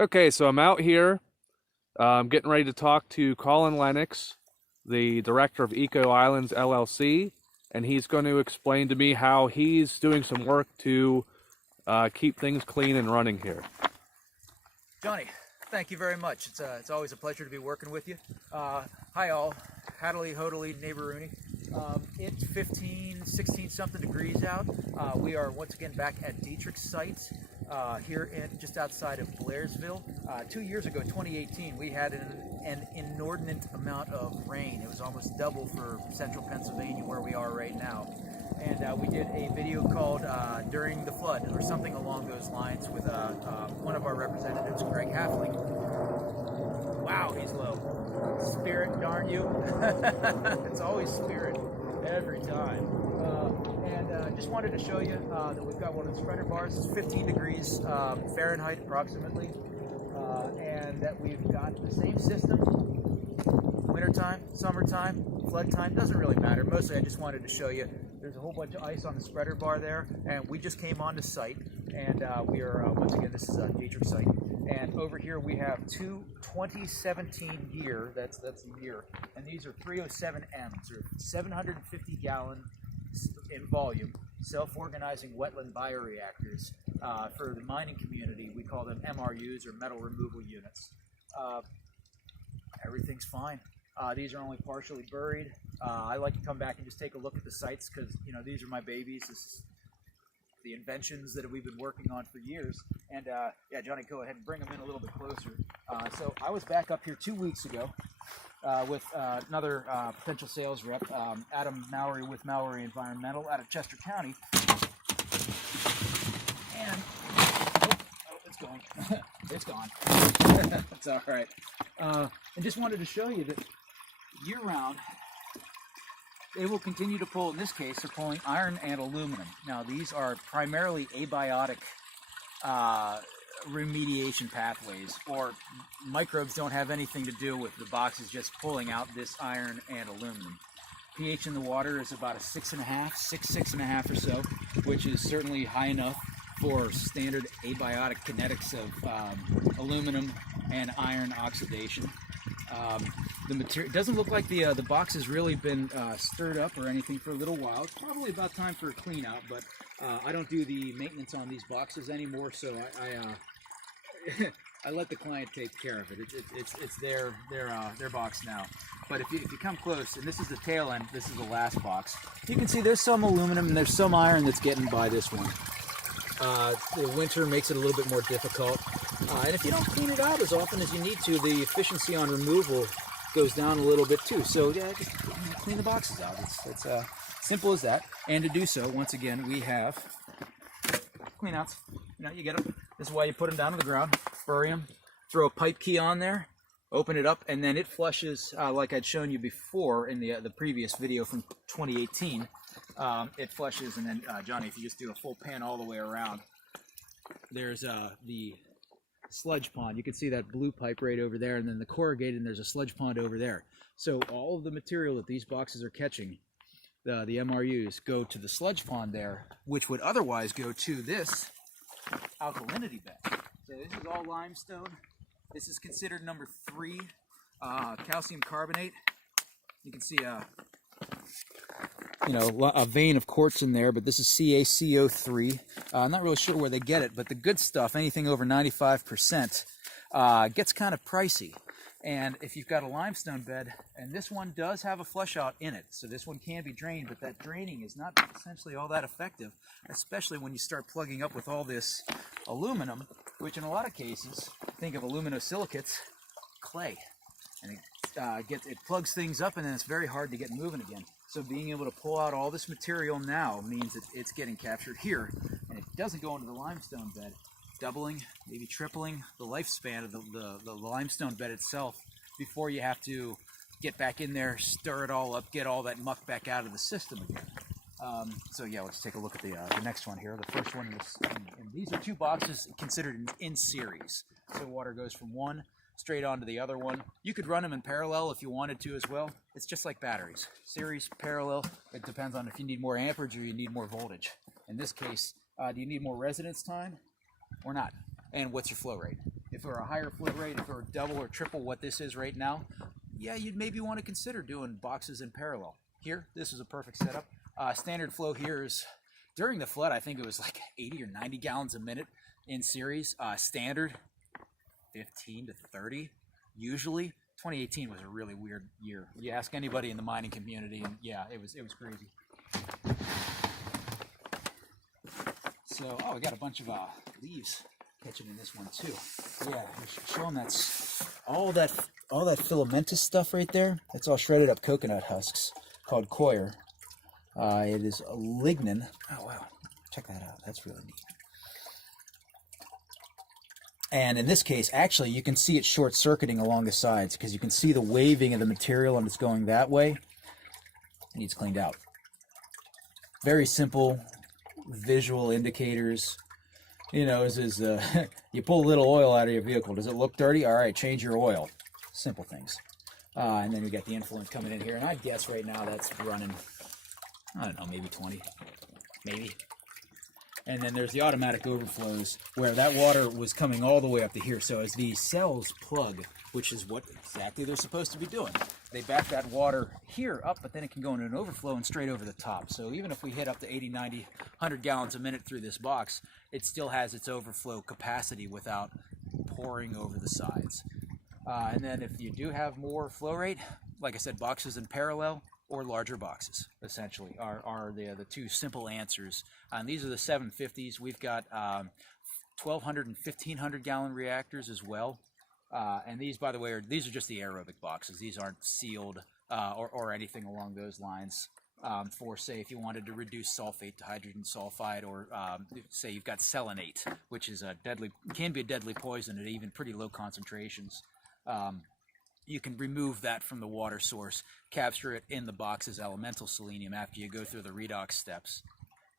Okay, so I'm out here. I'm getting ready to talk to Colin Lennox, the Director of EcoIslands LLC, and he's going to explain to me how he's doing some work to keep things clean and running here. Johnny, thank you very much. It's always a pleasure to be working with you. Hi all, haddily hodily neighboroonie. It's 16 something degrees out. We are once again back at Deitrich's site here just outside of Blairsville. 2 years ago, 2018, we had an inordinate amount of rain. It was almost double for central Pennsylvania where we are right now. And we did a video called During the Flood, or something along those lines, with one of our representatives, Greg Halfling. Wow, he's low. Spirit, darn you. It's always spirit, every time. Just wanted to show you that we've got one of the spreader bars. It's 15 degrees Fahrenheit approximately. And that we've got the same system, wintertime, summertime, flood time, doesn't really matter. Mostly I just wanted to show you there's a whole bunch of ice on the spreader bar there, and we just came onto site, and we are, once again, this is Deitrich site, and over here we have two 2017 year, that's the year, and these are 307Ms, or 750 gallon in volume, self-organizing wetland bioreactors. For the mining community, we call them MRUs, or metal removal units. Everything's fine. These are only partially buried. I like to come back and just take a look at the sites because, you know, these are my babies. This is the inventions that we've been working on for years. And yeah, Johnny, go ahead and bring them in a little bit closer. So I was back up here 2 weeks ago with another potential sales rep, Adam Mowry with Mowry Environmental out of Chester County. And, oh, it's gone. It's gone. It's all right. And just wanted to show you that year-round, they will continue to pull. In this case, they're pulling iron and aluminum. Now, these are primarily abiotic remediation pathways, or microbes don't have anything to do with the boxes just pulling out this iron and aluminum. pH in the water is about a 6.5 or so, which is certainly high enough for standard abiotic kinetics of aluminum and iron oxidation. The material, it doesn't look like the box has really been stirred up or anything for a little while. It's probably about time for a clean out, but I don't do the maintenance on these boxes anymore, so I let the client take care of it. It's their box now. But if you come close, and this is the tail end, this is the last box, you can see there's some aluminum and there's some iron that's getting by this one. The winter makes it a little bit more difficult. And if you don't clean it out as often as you need to, the efficiency on removal goes down a little bit too. So yeah, just clean the boxes out. It's simple as that. And to do so, once again, we have clean outs. You know, you get them. This is why you put them down on the ground, bury them, throw a pipe key on there, open it up, and then it flushes, like I'd shown you before in the previous video from 2018. It flushes, and then, Johnny, if you just do a full pan all the way around, there's the sludge pond. You can see that blue pipe right over there, and then the corrugated, and there's a sludge pond over there. So all of the material that these boxes are catching, the MRUs, go to the sludge pond there, which would otherwise go to this alkalinity bed. So this is all limestone. This is considered number 3 calcium carbonate. You can see a vein of quartz in there, but this is CaCO3. I'm not really sure where they get it, but the good stuff, anything over 95%, gets kind of pricey. And if you've got a limestone bed, and this one does have a flush out in it, so this one can be drained, but that draining is not essentially all that effective, especially when you start plugging up with all this aluminum, which in a lot of cases, think of aluminosilicates, clay. And it plugs things up, and then it's very hard to get moving again. So being able to pull out all this material now means that it's getting captured here, and it doesn't go into the limestone bed, doubling, maybe tripling the lifespan of the limestone bed itself before you have to get back in there, stir it all up, get all that muck back out of the system again. So yeah, let's take a look at the next one here. The first one is, and these are 2 boxes considered in series. So water goes from one straight onto the other one. You could run them in parallel if you wanted to as well. It's just like batteries. Series, parallel, it depends on if you need more amperage or you need more voltage. In this case, do you need more residence time or not? And what's your flow rate? if it were a higher flow rate, if it were double or triple what this is right now, yeah, you'd maybe want to consider doing boxes in parallel. Here, this is a perfect setup. Standard flow here is, during the flood, I think it was like 80 or 90 gallons a minute in series. Standard, 15 to 30, usually. 2018 was a really weird year. You ask anybody in the mining community, and yeah, it was crazy. So, oh, we got a bunch of leaves catching in this one too. Yeah, show them that's all that filamentous stuff right there. That's all shredded up coconut husks called coir. It is a lignin. Oh wow, check that out. That's really neat. And in this case, actually, you can see it short-circuiting along the sides because you can see the waving of the material and it's going that way. It needs cleaned out. Very simple visual indicators. You know, you pull a little oil out of your vehicle. Does it look dirty? All right, change your oil. Simple things. And then we got the influent coming in here. And I guess right now that's running, I don't know, maybe 20. Maybe. And then there's the automatic overflows where that water was coming all the way up to here. So as these cells plug, which is what exactly they're supposed to be doing, they back that water here up, but then it can go into an overflow and straight over the top. So even if we hit up to 80, 90, 100 gallons a minute through this box, it still has its overflow capacity without pouring over the sides. And then if you do have more flow rate, like I said, boxes in parallel, or larger boxes, essentially, are the two simple answers. And these are the 750s. We've got 1,200 and 1,500 gallon reactors as well. And these, by the way, these are just the aerobic boxes. These aren't sealed or anything along those lines for, say, if you wanted to reduce sulfate to hydrogen sulfide, or say you've got selenate, which is a deadly, can be a deadly poison at even pretty low concentrations. You can remove that from the water source, capture it in the box as elemental selenium after you go through the redox steps.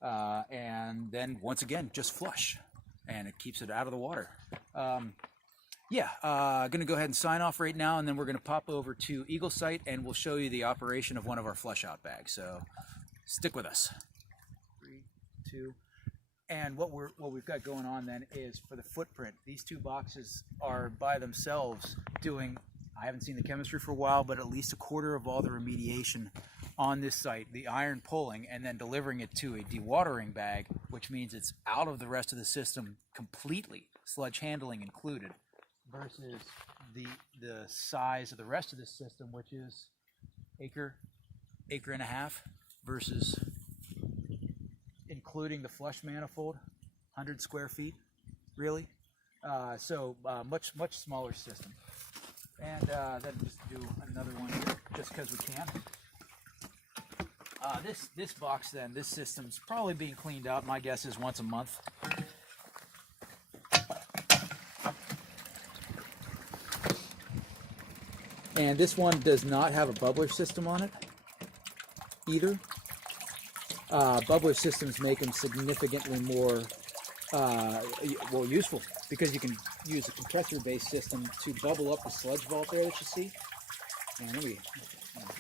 And then, once again, just flush. And it keeps it out of the water. Going to go ahead and sign off right now, and then we're going to pop over to Eagle Site, and we'll show you the operation of one of our flush-out bags. So, stick with us. 3, 2... And what we've got going on then is, for the footprint, these two boxes are by themselves doing, I haven't seen the chemistry for a while, but at least a quarter of all the remediation on this site, the iron pulling, and then delivering it to a dewatering bag, which means it's out of the rest of the system completely, sludge handling included, versus the size of the rest of the system, which is acre and a half, versus including the flush manifold, 100 square feet, really. So much smaller system. And then just do another one here, just because we can. This box then, this system's probably being cleaned out. My guess is once a month. And this one does not have a bubbler system on it either. Bubbler systems make them significantly more useful, because you can use a compressor-based system to bubble up the sludge vault there that you see. And let me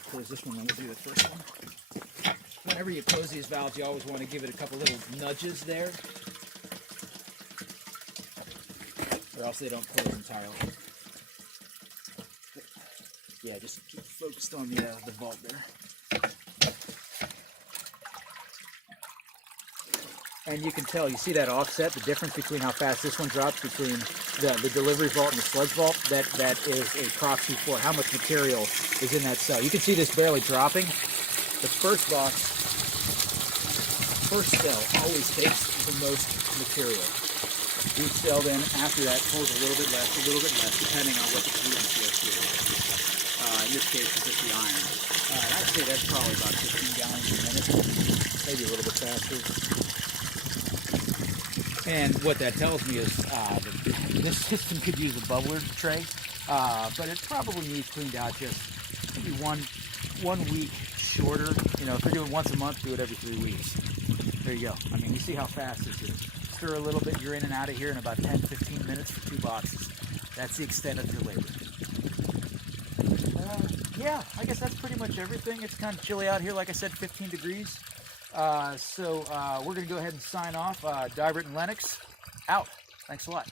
close this one, then we'll do the first one. Whenever you close these valves, you always want to give it a couple little nudges there, or else they don't close entirely. Yeah, just keep focused on the vault there. And you can tell, you see that offset, the difference between how fast this one drops between the delivery vault and the sludge vault? That is a proxy for how much material is in that cell. You can see this barely dropping. The first box, first cell, always takes the most material. Each cell then, after that, pulls a little bit less, depending on what the fluid source is. In this case, it's just the iron. I'd say that's probably about 15 gallons a minute, maybe a little bit faster. And what that tells me is this system could use a bubbler tray, but it probably needs cleaned out just maybe one week shorter. You know, if they're doing once a month, do it every 3 weeks. There you go. I mean, you see how fast this is. Stir a little bit, you're in and out of here in about 10-15 minutes for 2 boxes. That's the extent of your labor. Yeah, I guess that's pretty much everything. It's kind of chilly out here, like I said, 15 degrees. So we're going to go ahead and sign off. Dibert and Lennox, out. Thanks a lot.